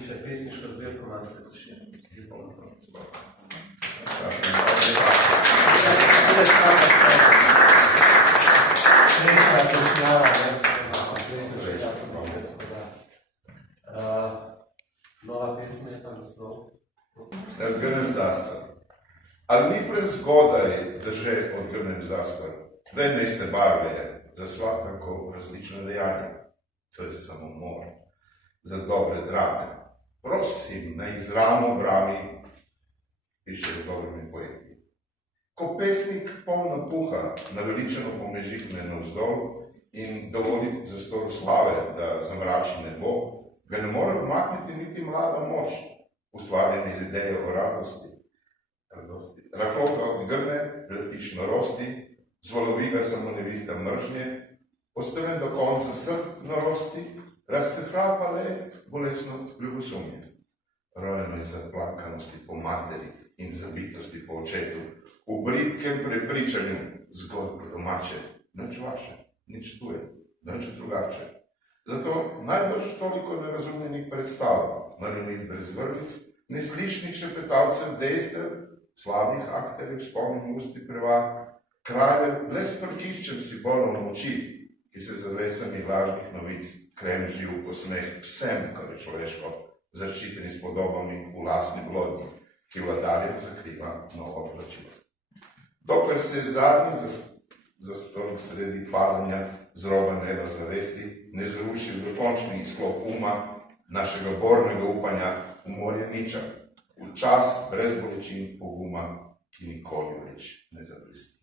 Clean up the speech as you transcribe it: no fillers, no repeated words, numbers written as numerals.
še pesniško zbirko Matice Košir. Nova pesma je pa naslov. Se odgrnem zastor. Ali ni prezgodaj, da že odgrnem zastor? Vedno iste barve je, za svakako različne dejanja. To je samomor. Za dobre drame. Prosim, naj iz ramo brami, piše v dobrimi poeti. Ko pesnik polno puha, naveličeno pomežikne navzdol in dovoli zastoru slave, da zamrači nebo, ga ne more odmakniti niti mlada moč, ustvarjena iz ideje o radosti. Rahloka odgrne, letič norosti, zvolovi ga samo nevihta mržnje, ostane do konca srd norosti, razcefra pa le bolesno ljubosumje. Rojeno je zaplakanosti po materi in zabitosti po očetu, v britkem prepričanju zgolj domače, nič vaše, nič tuje, nič drugače. Zato najbrž toliko nerazumljenih predstav, naravnih brez vrvic, neslišnih šepetavcev dejstev, slabih akterjev, spolnih usti preva, kraljev le s prgiščem simbolov moči, ki se zavesami lažnih novic kremži v posmeh vsem, kar je človeško, zaščiteni s podobami v lastni blodni, ki vladarjem zakriva novo oblačilo. Dokler se zadnji zastor sredi padanja z roba neba zavesti ne zruši v dokončni izklop uma našega bornega upanja v morje niča, v čas brez bolečin poguma, ki nikoli več ne zablesti.